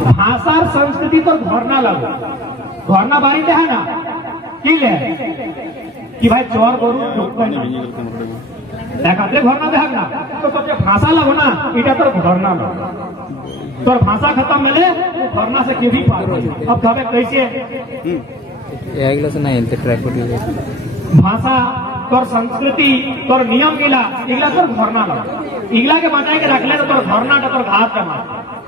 भाषा संस्कृति तो घरना लगो घरना बारी दे है ना कि ले कि भाई चोर गरु देखाते घरना दे ना तो भाषा लगो ना इटा तो घरना लगो तोर भाषा खत्म मिले घरना से क्यों भी पार अब कहे कैसे भाषा तोर संस्कृति तोर नियम गिला इगला तोर घरना लगो इगला के बचाए के रखले तो तोर घरना तोर घात का मार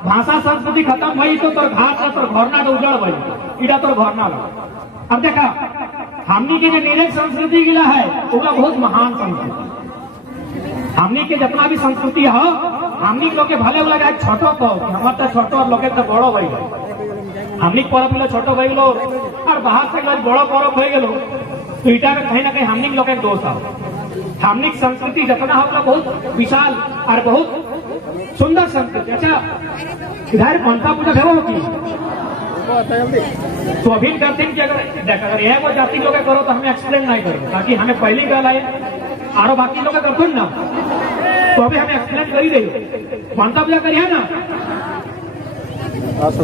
भाषा संस्कृति खत्म भई तो तोर घाट तोर घरना तो उजड़ भई इटा तोर घरना लगो अब देखा हमनी के जो नीरज संस्कृति गिला है वो बहुत महान संस्कृति हमनी के जितना भी संस्कृति है हमनी लोग के भले लगा छोटो को हमार तो छोटो और लोग तो बड़ो भई हमनी पर्व मिलो छोटो भई लो और बाहर से बड़ो पर्व हो गेलो तो इटा में कहीं ना कहीं हमनी लोग के दोष है हमनी संस्कृति जितना होगा बहुत विशाल और बहुत सुंदर संस्कृति। अच्छा इधर मनसा पूजा भेवो की तो अभी करते हैं कि अगर यह वो जाति लोग करो तो हमें एक्सप्लेन नहीं करो ताकि हमें पहली गल आए और बाकी लोग करते ना तो अभी हमें एक्सप्लेन कर ही रही मनसा पूजा करिए ना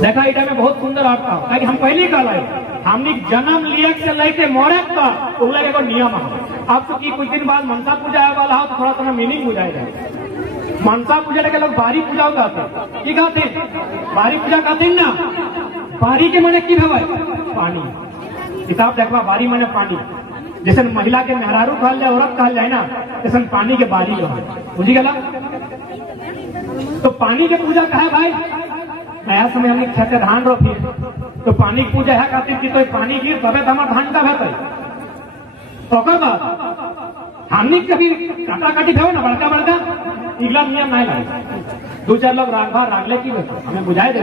देखा इटा में बहुत सुंदर अर्थ था ताकि हम पहली गल आए हमने जन्म लिया से लेके मोड़े का तो एगो नियम है अब तो कुछ दिन बाद मनसा पूजा आए वाला हो तो थोड़ा सा मीनिंग हो जाएगा मनसा पूजा के लोग बारी पूजा कहते की कहते बारी पूजा कहते ना बारी के माने की भाई पानी किताब देखवा बारी माने पानी जैसे महिला के मेहरारू कहल जाए औरत कहल जाए ना जैसे पानी के बारी बुझी गला तो पानी के पूजा कहे भाई नया समय हमने खेते धान रोपी तो पानी की पूजा है कहते कि तो पानी गिर तबे तो हमारा धान का भेटे तो बाद हमने कभी काटा काटी भेव ना बड़का बड़का इगला नियम नहीं लगे दो चार लोग राग भार रागले की हमें बुझाए दे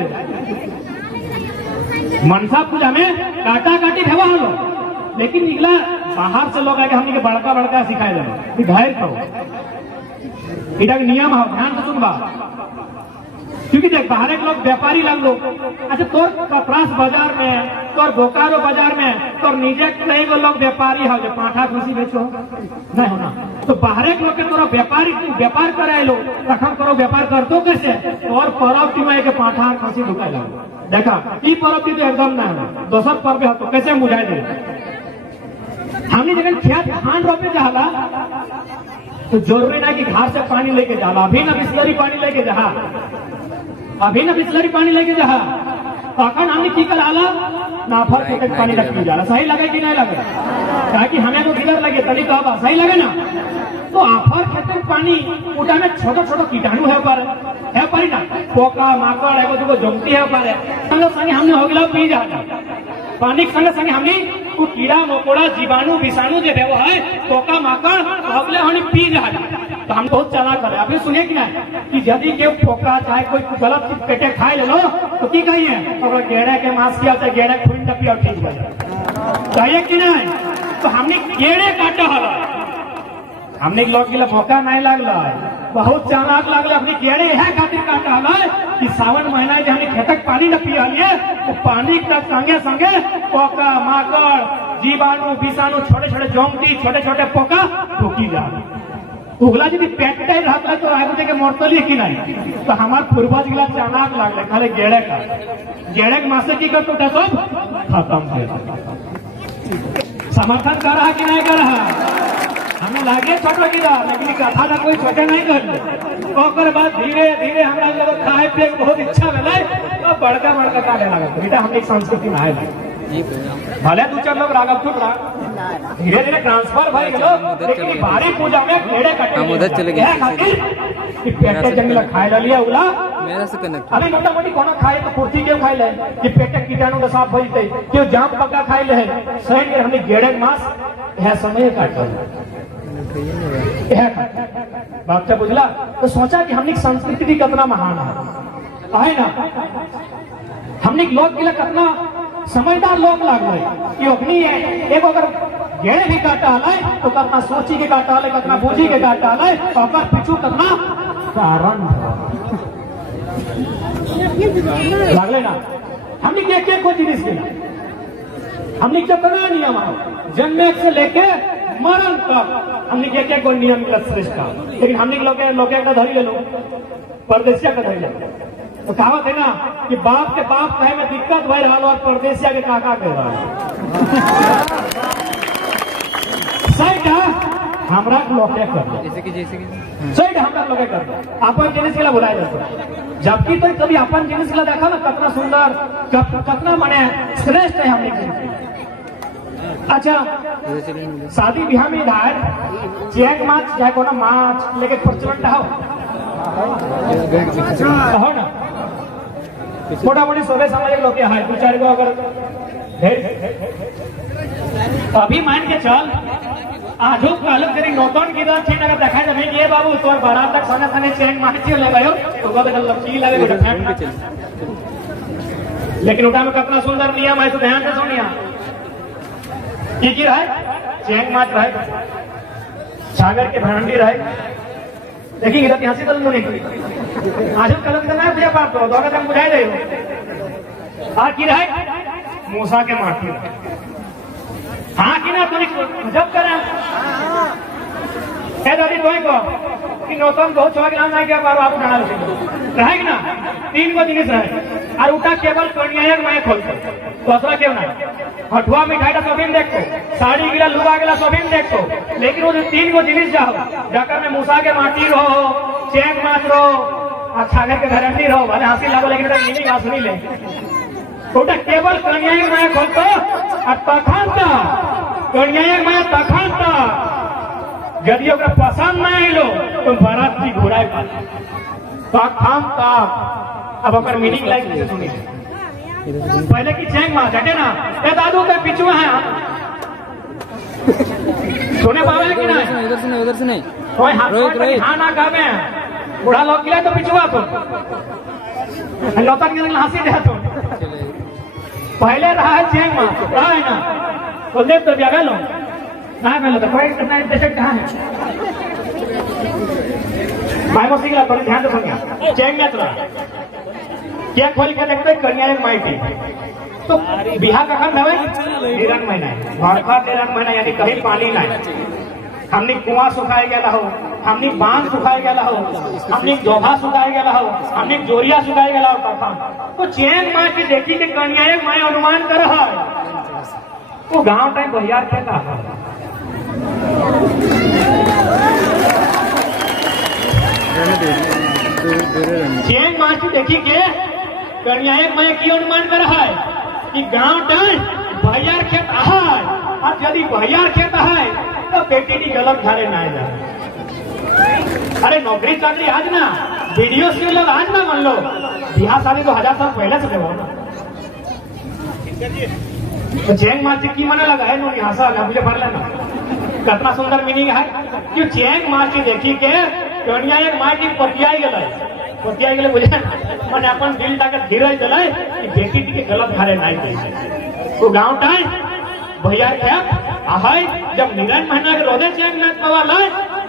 मनसा पूजा में काटा काटी भेवा हम लोग लेकिन इगला बाहर से लोग आके हमने के बड़का बड़का सिखाए जाए घायल कहो इधर नियम है ध्यान से सुनवा क्योंकि देख बाहर के लोग व्यापारी लग लो अच्छा तोर कपरास बाजार में तोर बोकारो बाजार में तोर निजे कई गो लोग व्यापारी है जो पाठा खुशी बेचो नहीं होना तो बाहर के लोग के तोरा व्यापारी व्यापार करे लो तखन करो व्यापार करतो कैसे और परब की के पाठा खुशी ढुका लो देखा ई परब की तो एकदम ना है दोसर पर्व है तो कैसे बुझाए दे हमने जगह खेत धान रोपे जाला तो जरूरी ना कि घर से पानी लेके जाला अभी ना बिस्लरी पानी लेके जा अभी ना बिस्लरी पानी लेके जा अखन हमने की कराला नाफर के पानी रख दी जाला सही लगे कि नहीं लगे ताकि हमें तो किधर लगे तनी कहा सही लगे ना तो आफर खेते पानी उठा में छोटे छोटे कीटाणु है पर ना पोका माकड़ एगो दुगो जमती है पर संगे हमने हो गया पी जाता पानी संगे संगे हमने को कीड़ा मकोड़ा जीवाणु विषाणु जो है वो है पोका माकड़ अगले हमने पी जाता तो हम बहुत चला करे अभी सुनिए कि नहीं कि यदि के पोका चाहे कोई गलत चीज पेटे खाए ले लो तो की कहिए अगर गेड़े के मांस किया तो गेड़े खून टपी और ठीक कहिए कि नहीं तो हमने गेड़े काटा हला हमने लोग के लिए मौका नहीं लगला है बहुत चालाक लगला अपनी गेड़े है खातिर काटा हला कि सावन महीना जो हमने खेतक पानी न पिया लिए तो पानी का संगे संगे पोका माकड़ जीवाणु विषाणु छोटे छोटे जोमती छोटे छोटे पोका ढुकी जा उगला यदि पेटते रहता तो आगे के मरतली कि नहीं तो हमारे पूर्वज गिला चालाक लगले खाली गेड़े का गेड़े के मासे की कर टूटा सब खत्म समर्थन कर रहा कि नहीं कर रहा हमें लागे छोटा गिरा लेकिन कथा ना कोई छोटे नहीं कर ओकर बाद धीरे धीरे हमरा जब खाए पिए बहुत इच्छा मिले तो बड़का बड़का काटे लगा बेटा हम एक संस्कृति में आए भले दो चार लोग रागव छूट रहा धीरे धीरे ट्रांसफर भाई गलो लेकिन बारी पूजा में घेड़े कटे हम उधर चले गए पेटे जंगल खाए लिया उला मेरा से कनेक्ट अभी मोटा मोटी कोनो खाए तो कुर्ती क्यों खाई ले कि पेटे कीटाणु का साफ भइते क्यों जाम पक्का खाई ले सही में हमने घेड़े मांस है समय काटल बात क्या बुझला तो सोचा कि हमने संस्कृति भी कितना महान है ना हमने लोग के लिए कितना समझदार लोग लग रहे कि अपनी एक अगर घेड़े भी काटा है तो कितना सोची के काटा है कितना बूझी के काटा है तो अगर पीछू कितना कारण लगले ना हमने क्या कोई जिनिस के हमने कितना नियम है जन्म से लेके मरण तक हमने क्या कोई नियम मिला श्रेष्ठ लेकिन हमने लोग का धरी ले लो परदेशिया का धरी ले तो कहावत है ना कि बाप के बाप कहे में दिक्कत भय रहा और परदेसिया के काका कह रहा सही हमरा लोके कर सही हमरा लोके कर अपन जिनिस के बुलाए जाते जबकि तो कभी अपन जिनिस के देखा ना कितना सुंदर कितना माने श्रेष्ठ है हमने। अच्छा शादी ब्याह में इधर चेक माछ चाहे को माछ लेके प्रचलन हो ना मोटा मोटी सोबे समाज लोग है दो चार गो अगर अभी मान के चल आजो कालू तेरी नौतन की दात छीन अगर देखा जाए कि ये बाबू तोर बारात तक सोने सोने चेक माछ लगायो तो वो तो लकी लगे बेटा फैट लेकिन उठा में कितना सुंदर नियम है तो ध्यान से सुनिया की रहे चेक माछ रहे सागर के भरंडी रहे देखिए इधर हंसी दल मुने आजो कलम करना है भैया बात तो दोनों तक बुझाई दे आ की रहे मूसा के माटी हाँ कि ना तुझे जब करें है दादी तो को कि नौतन बहुत छोड़ के ना क्या बार आप जाना रहे कि ना 3 गो जिनिस रहे और उठा केवल कन्या मैं खोलते दूसरा क्यों ना हटुआ मिठाई सभी में देखो साड़ी गिला लुगा गिला सभी में देखो लेकिन वो 3 गो जिनिस जाओ जाकर में मूसा के माटी रहो चेक माछ रहो और छागर के गारंटी रहो भले हंसी लगो लेकिन मीनिंग आ सुनी ले उठा केवल कन्या मैं खोलतो और तखनता कन्या मैं तखनता यदि ओकरा पसंद नहीं आइलो तो बारात की घोड़ाई पास तखनता अब अगर मीनिंग लाइक से सुनी पहले की चेंग मार हटे ना ये दादू के पिछुआ है सोने पावे है कि नहीं उधर से नहीं कोई हाँ ना गावे बूढ़ा लोग गिला तो पिछुआ तो लौटन के हंसी दे तो पहले रहा है चेंग मार रहा है ना तो देख तो जगह लो ना मैं तो कोई कितना इंटरेस्ट कहाँ है भाई मोसी का थोड़ी ध्यान से सुनिए चेंग में तो क्या खोल के देखते कन्या एक माइटी तो बिहार का खंड है 13 महीना भरखा 13 महीना यानी कहीं पानी नहीं हमने कुआं सुखाए गया हो हमने बांध सुखाए गया हो हमने जोभा सुखाए गया हो हमने जोरिया सुखाए गया हो तो चैन माँ की देखी कि कन्या एक माँ अनुमान कर रहा है वो गांव टाइम बहियार कहता है चैन माँ की देखी के कन्या एक माँ की अनुमान कर रहा है कि गांव टाइम बहियार खेत है और यदि बहियार खेत है तो बेटी की गलत घरे ना जा अरे नौकरी चाकरी आज ना वीडियो से लोग आज ना मान लो बिहार शादी तो 1000 साल पहले से देवो ना तो चैंग मार्च की मने लगा है नोनी हंसा लगा मुझे भर लेना कितना सुंदर मीनिंग है कि चैंग मार्च देखी के कन्या एक माँ की पतियाई गए बुझे मैंने अपन दिल ताकत धीरज दिलाए कि बेटी की गलत घरे नहीं गई तो गाँव टाइम भैया क्या है जब निगन महीना के रोदे चेक ना कवाला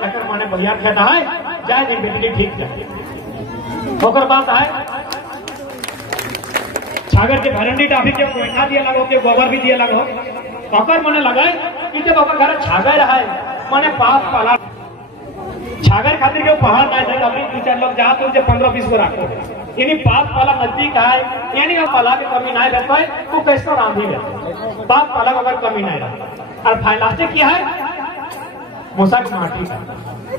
एकर माने भैया कहता है जाए दिन बेटी ठीक जाए ओकर बात है छागर के भरंडी डाफी के बैठा दिया लगो के गोबर भी दिया लगो ओकर माने लगा कि जब ओकर घर छागर है माने पास पाला छागर खातिर के पहाड़ ना जाए अभी 2-4 लोग जा तो 15-20 को रखो यानी पास पाला नजदीक है यानी पाला की कमी नहीं रहता है वो कैसे रांधी है पास पाला अगर कमी नहीं रहता और फाइलास्टिक क्या है मूसा की माटी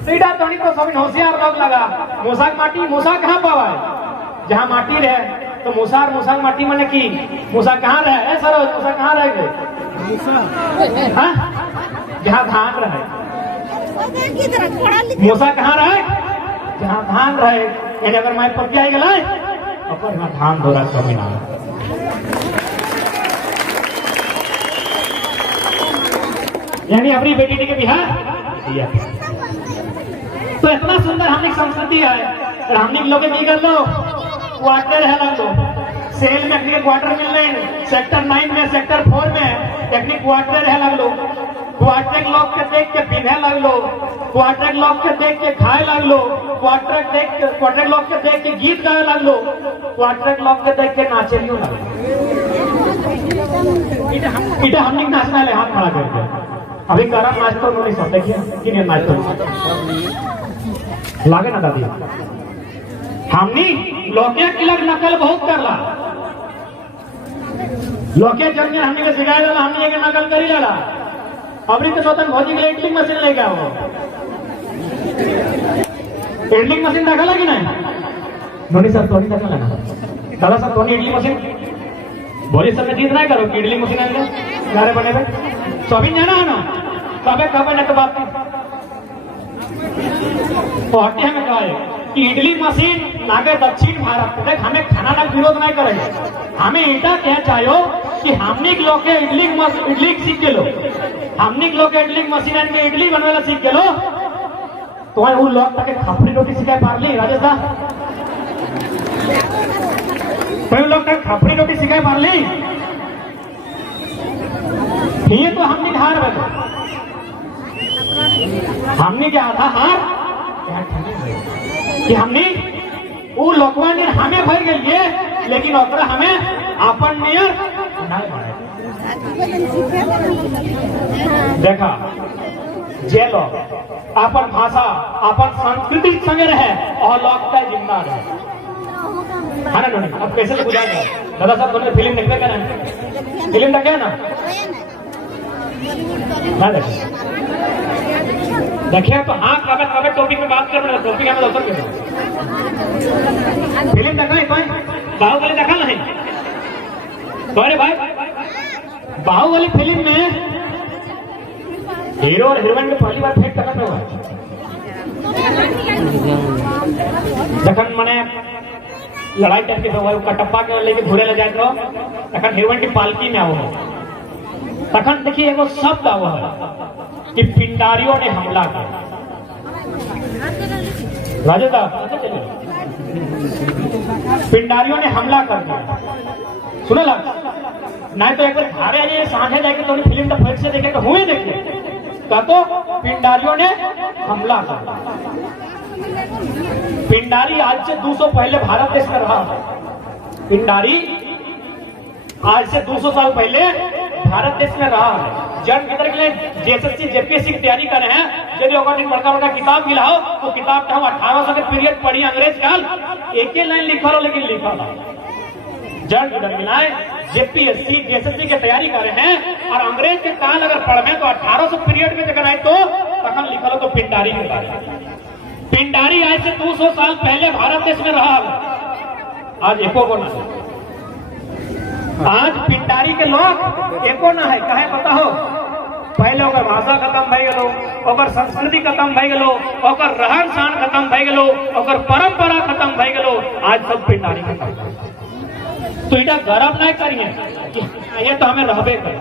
सीधा तोड़ी तो सभी होशियार लोग लगा मूसा की माटी मूसा कहाँ पावा है जहाँ माटी रहे तो मूसा और मूसा की माटी मैंने की मूसा कहाँ रहे सर मूसा कहाँ रह गए जहाँ धान रहे मूसा कहाँ रहे जहाँ धान रहे यानी अगर मैं पति आई गए अपन यहाँ धान धोरा कमी ना यानी अपनी बेटी के बिहार तो इतना सुंदर हमने संस्कृति है और हमने लोग निकल लो क्वार्टर है लगो सेल में अपने क्वार्टर मिल रहे सेक्टर 9 में सेक्टर 4 में टेक्निक क्वार्टर है लगलो क्वार्टर लोग के देख के पीने लगलो क्वार्टर लोग के देख के खाए लगलो क्वार्टर लोग के देख के गीत गाए लगलो क्वार्टर लोग के देख के नाचेलियो लगलो इधर हमने नाचना ले हाथ खड़ा करके अभी करम नाच तो नहीं सकते कि नाच तो लागे ना दादी हमनी लोके किलक नकल बहुत करला, लोके जंगे हमनी के सिखाए वाला हमनी के नकल करी लाला। अबरी तो सोतन भौजी के लिए इडली मशीन लेके आओ, इडली मशीन देखा लगी ना धोनी सर, धोनी देखा लगा दादा सर, धोनी इडली मशीन बोली सर में जीत नहीं करो कि इडली मशीन आएंगे गारे बने थे सभी जाना है ना, कबे कबे न तो बात तो हटे हमें कहा कि इडली मशीन लागे दक्षिण भारत देख, हमें खाना का विरोध नहीं करेंगे, हमें इटा क्या चाहिए कि हमने लोग के इडली सीख के लो, हमने लोग के इडली मशीन में इडली बनवाना सीख के लो, तो वो लोग तक खपड़ी रोटी सिखाए पार ली राजेश, तो लोग तक खपड़ी रोटी सिखाए पार ली, ये तो हमने हार बने, हमने क्या था हार कि हमने वो लोकवा ने हमें भर गए, लेकिन ओकरा हमें अपन नियर नहीं बनाए। देखा जे लोग अपन भाषा अपन संस्कृति संगे रहे और लोग का जिम्मा रहे है ना नोनी, अब कैसे बुझाएंगे दादा साहब, तुमने फिल्म देखते क्या ना, फिल्म देखे ना देखिए तो हाँ कबे कबे टॉपिक में बात कर रहे हैं, टॉपिक हमें दोस्तों के फिल्म देखा है बाहुबली देखा नहीं तो अरे भाई बाहुबली फिल्म में हीरो और हीरोइन के पहली बार फेंक करना हुआ जखन मैंने लड़ाई टाइप की कटप्पा के लेके घूरे ले जाए तो तखन हीरोइन की पालकी में आओ, तखन देखिए एगो शब्द आओ है कि पिंडारियों ने हमला किया, राजा साहब पिंडारियों ने हमला कर दिया, सुना लग नहीं तो एक बार घरे आइए सांझे जाके तो फिल्म तो फिर से देखे तो हुए देखे का तो पिंडारियों ने हमला कर दिया। पिंडारी आज से 200 पहले भारत देश में रहा, पिंडारी आज से 200 साल पहले भारत देश में रहा है, जन्म किधर के लिए जेएसएससी जेपीएससी की तैयारी कर रहे हैं, यदि अगर बड़का बड़का किताब मिला हो तो किताब चाहो 1800 के पीरियड पढ़ी अंग्रेज काल, एक ही लाइन लिखा हो लेकिन लिखा हो जन्म किधर मिला है, जेपीएससी जेएसएससी की तैयारी कर रहे हैं और अंग्रेज के काल अगर पढ़े तो 1800 पीरियड में जगह आए तो तखन लिखा हो तो पिंडारी के बारे में। पिंडारी आज से 200 साल पहले भारत देश में रहा, आज एको को ना, आज पिंडारी के लोग एको ना है, कहे पता हो पहले ओकर भाषा खत्म भई गलो, ओकर संस्कृति खत्म भई गलो, ओकर रहन सहन खत्म भई गलो, ओकर परंपरा खत्म भई गलो, आज सब पिंडारी खत्म। तो इटा गर्व नहीं करिए कि ये तो हमें रहबे कर,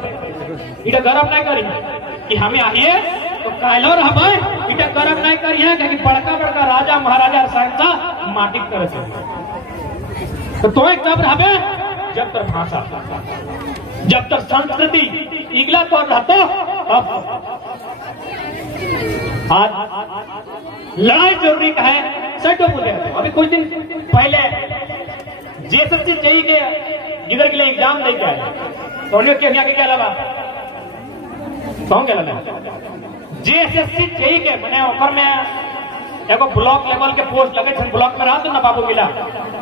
इटा गर्व नहीं करिए कि हमें आइए तो कालो रहबे, इटा गर्व नहीं करिए कि बड़का बड़का राजा महाराजा शहंशाह माटी करे तो तोय कब रहबे जब तक भाषा जब तक संस्कृति इगला तो रहतो अब आज लड़ाई जरूरी का है। सटो बोले अभी कुछ दिन पहले जेएसएससी जेई के जिधर के लिए एग्जाम दे के आए तो क्या क्या लगा क्या लगा जेएसएससी जेई के मैंने ऑफर में एगो ब्लॉक लेवल के पोस्ट लगे, ब्लॉक में रहा तो ना बाबू मिला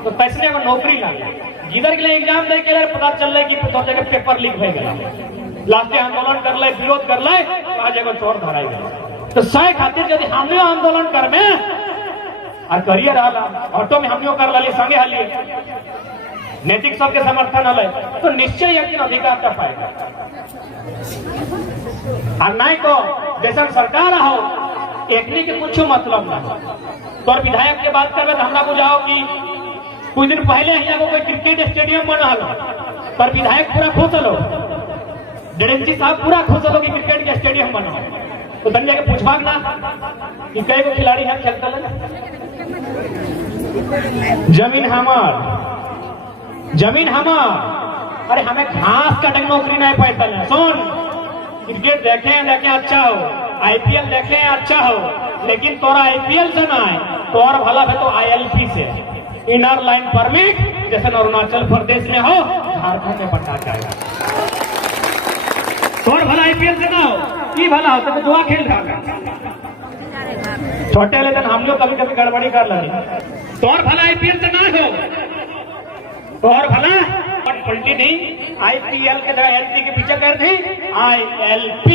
तो पैसे एगो नौकरी लगे, जिधर के लिए एग्जाम दे के पता चल रहा कि तो जगह पेपर लीक हो गया, लास्ट आंदोलन कर ले विरोध कर ले तो आज एगो चोर धराई गया। तो सही खातिर यदि हमने आंदोलन कर में और करिए रहा ऑटो में हमने कर ली संगे हालिए नैतिक सबके समर्थन हल तो निश्चय यकीन अधिकार कर पाएगा और नहीं तो जैसा सरकार हो एकनी के कुछ मतलब ना तो विधायक के बात करवे तो हमरा बुझाओ कि कुछ दिन पहले यहाँ को कोई क्रिकेट स्टेडियम बना हलो पर विधायक पूरा खुश हलो, डेरेंसी साहब पूरा खुश हलो कि क्रिकेट के स्टेडियम बना तो धन्य के पूछभाग ना कि कई गो खिलाड़ी यहाँ खेलता जमीन हमार अरे हमें घास का नौकरी नहीं पैसा है। सुन क्रिकेट देखे अच्छा हो, आईपीएल देखे अच्छा हो, लेकिन तोरा आईपीएल से ना है तो और भला है तो आईएलपी से इनर लाइन परमिट जैसे अरुणाचल प्रदेश में हो झारखंड में बनना चाहिए। तो और भला आईपीएल से ना हो की भला हो तो जुआ खेल रहा छोटे लेकिन हम लोग कभी कभी गड़बड़ी कर लगे तोर भला आईपीएल से ना हो, तोर भला पलटी नहीं, आईपीएल के जगह एलपी के पीछे कर दी, ILP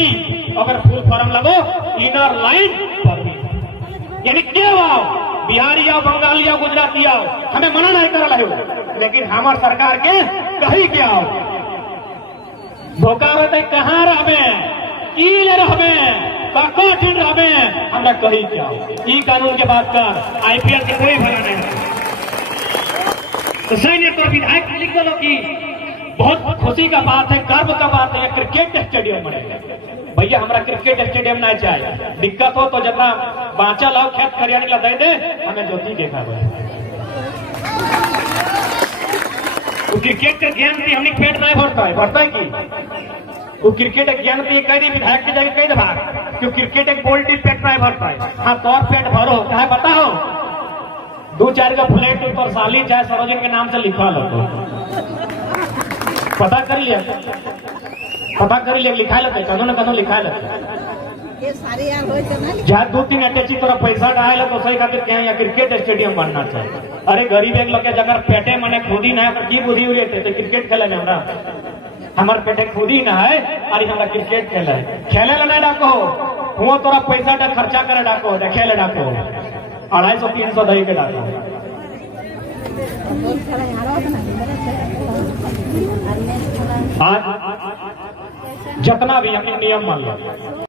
अगर फुल फॉर्म लगो, इनर लाइन परमिट, यानी क्या आओ बिहारी आओ, बंगाली आओ, गुजराती आओ, हमें मना नहीं कर रहे हो, लेकिन हमार सरकार के कहीं क्या आओ धोखा रहते कहाँ रहबे, की रहबे, कखो दिन रहबे, हमरा कहीं क्या हो। ई कानून के बात कर, आईपीएल के कोई भला नहीं। तो सैन्य तो विधायक लिख दो कि बहुत खुशी का बात है, गर्व का बात है, क्रिकेट स्टेडियम बनेगा। भैया हमरा क्रिकेट स्टेडियम नहीं चाहिए, दिक्कत हो तो जितना बाँचा लाओ खेत खरियानी ला दे दे, हमें ज्योति देखा हुआ है। वो क्रिकेट का ज्ञान भी हमने पेट नहीं भरता है कि वो क्रिकेट ज्ञान भी कई दी विधायक की जगह कई भाग, क्यों क्रिकेट एक बोल्टी पेट नहीं भरता है। हाँ तौर पेट भरो चाहे बताओ, 2-4 का फ्लैट ऊपर साली चाहे सरोजन के नाम से लिखवा लो, पता कर लिया, पता कर लिया, लिखा लेते कदों न कदों लिखा लेते जहाँ 2-3 अटैची तरह पैसा डाले तो सही खातिर क्या या क्रिकेट स्टेडियम बनना चाहिए। अरे गरीब एक लोग जगह पेटे मने खुद ही ना है, की बुद्धि उड़ी तो क्रिकेट खेले हमरा, हमारे पेटे खुद ही ना है, अरे हमरा क्रिकेट खेले ना डाको हुआ तोरा पैसा डा खर्चा करे डाको खेले डाको 250-300 दही के डाको। आज जितना भी अपने नियम मान लो।